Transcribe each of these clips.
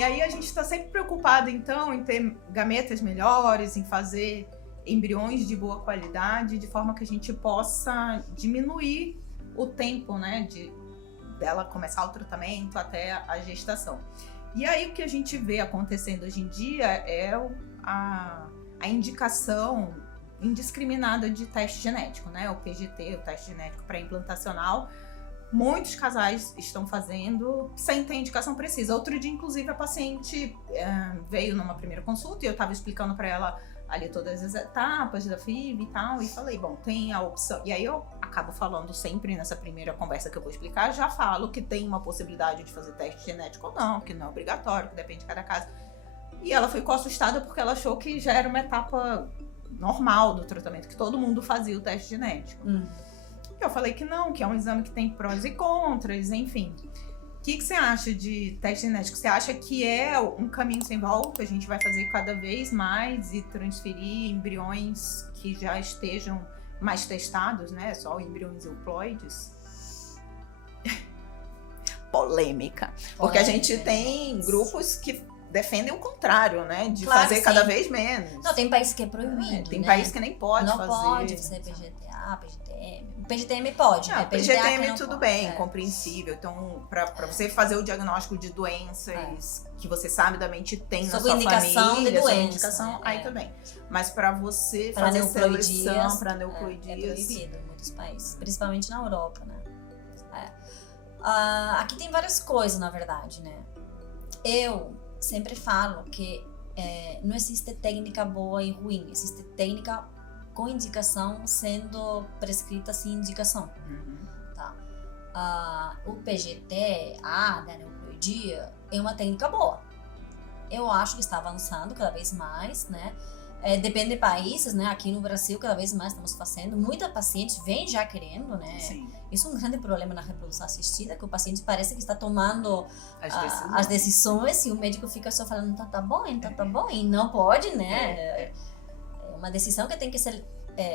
e aí a gente está sempre preocupado, então, em ter gametas melhores, em fazer embriões de boa qualidade, de forma que a gente possa diminuir o tempo, né, dela começar o tratamento até a gestação. E aí o que a gente vê acontecendo hoje em dia é a indicação indiscriminada de teste genético, né, o PGT, o teste genético pré-implantacional. Muitos casais estão fazendo sem ter indicação precisa. Outro dia, inclusive, a paciente veio numa primeira consulta e eu estava explicando para ela ali todas as etapas da FIV e tal, e falei, bom, tem a opção, e aí eu acabo falando sempre nessa primeira conversa que eu vou explicar, já falo que tem uma possibilidade de fazer teste genético ou não, que não é obrigatório, que depende de cada caso. E ela ficou assustada porque ela achou que já era uma etapa normal do tratamento, que todo mundo fazia o teste genético. Eu falei que não, que é um exame que tem prós e contras, enfim. O que você acha de teste genético? Você acha que é um caminho sem volta? A gente vai fazer cada vez mais e transferir embriões que já estejam mais testados, né? Só embriões euploides? Polêmica. Porque a gente tem grupos que defendem o contrário, né? De fazer cada vez menos. Não, tem país que é proibido, tem né? país que nem pode não fazer. Não pode fazer PGTA, PGTM. PGTM pode, né? PGTM tudo bem, compreensível. Então, pra você fazer o diagnóstico de doenças que você sabidamente tem na sua família, sob indicação, aí também. Mas pra você fazer seleção para neuploidias... É proibido em muitos países, principalmente na Europa, né? Aqui tem várias coisas, na verdade, né? Eu sempre falo que não existe técnica boa e ruim, existe técnica com indicação sendo prescrita sem indicação. Tá? O PGT, da neuploidia, é uma técnica boa. Eu acho que está avançando cada vez mais, né? Depende de países, né? Aqui no Brasil, cada vez mais estamos fazendo. Muita paciente vem já querendo, né? Sim. Isso é um grande problema na reprodução assistida, que o paciente parece que está tomando as decisões e o médico fica só falando, tá bom, e não pode, né? É uma decisão que tem que ser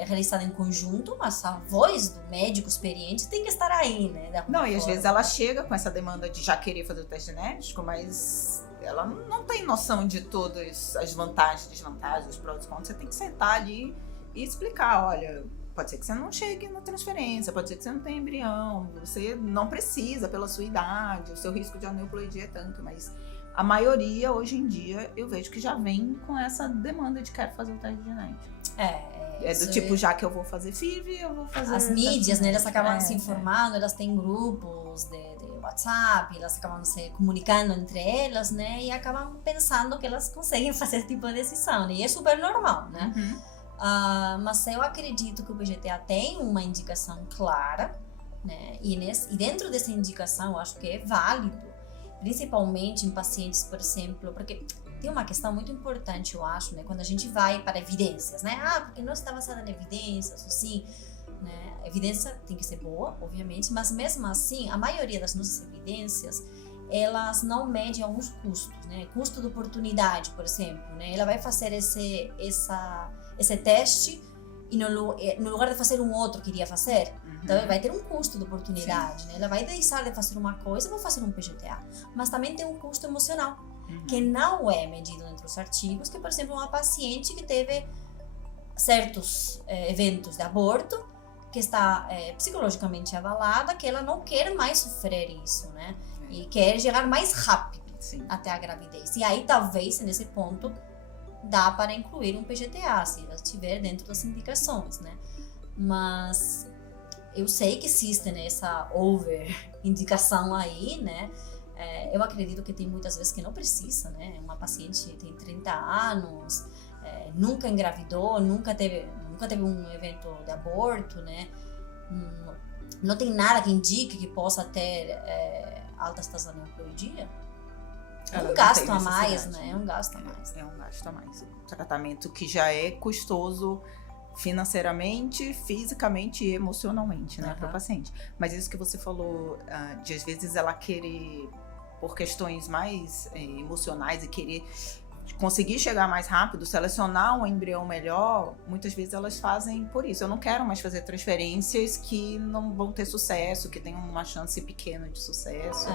realizada em conjunto, mas a voz do médico experiente tem que estar aí, né? Não, e às vezes ela chega com essa demanda de já querer fazer o teste genético, mas ela não tem noção de todas as vantagens, desvantagens, os prós e contras. Você tem que sentar ali e explicar, olha, pode ser que você não chegue na transferência, pode ser que você não tenha embrião, você não precisa pela sua idade, o seu risco de aneuploidia é tanto, mas a maioria, hoje em dia, eu vejo que já vem com essa demanda de quero fazer o teste genético. É do tipo, já que eu vou fazer FIV, eu vou fazer... As mídias, né, elas acabam se informando, elas têm grupos de WhatsApp, elas acabam se comunicando entre elas, né, e acabam pensando que elas conseguem fazer esse tipo de decisão, né, e é super normal, né. Mas eu acredito que o PGTA tem uma indicação clara, né, e dentro dessa indicação eu acho que é válido, principalmente em pacientes, por exemplo, porque tem uma questão muito importante, eu acho, né, quando a gente vai para evidências, né, porque não está baseada em evidências, assim, né, a evidência tem que ser boa, obviamente, mas mesmo assim, a maioria das nossas evidências, elas não medem alguns custos, né, custo de oportunidade, por exemplo, né, ela vai fazer esse teste e no lugar de fazer um outro que iria fazer, então vai ter um custo de oportunidade, né? Ela vai deixar de fazer uma coisa, vou fazer um PGTA, mas também tem um custo emocional, que não é medido entre os artigos, que por exemplo uma paciente que teve certos eventos de aborto, que está psicologicamente abalada, que ela não quer mais sofrer isso, né? E quer chegar mais rápido até a gravidez. E aí talvez nesse ponto dá para incluir um PGTA, se ela estiver dentro das indicações, né? Mas eu sei que existe, né, essa over-indicação aí, né? Eu acredito que tem muitas vezes que não precisa, né? Uma paciente tem 30 anos, nunca engravidou, nunca teve um evento de aborto, né? Não tem nada que indique que possa ter altas taxas de neuploidia. É um gasto a mais, né? É um gasto a mais. É um gasto a mais. Um tratamento que já é custoso financeiramente, fisicamente e emocionalmente, né, para o paciente. Mas isso que você falou, de às vezes ela querer, por questões mais emocionais e querer conseguir chegar mais rápido, selecionar um embrião melhor, muitas vezes elas fazem por isso. Eu não quero mais fazer transferências que não vão ter sucesso, que tenham uma chance pequena de sucesso.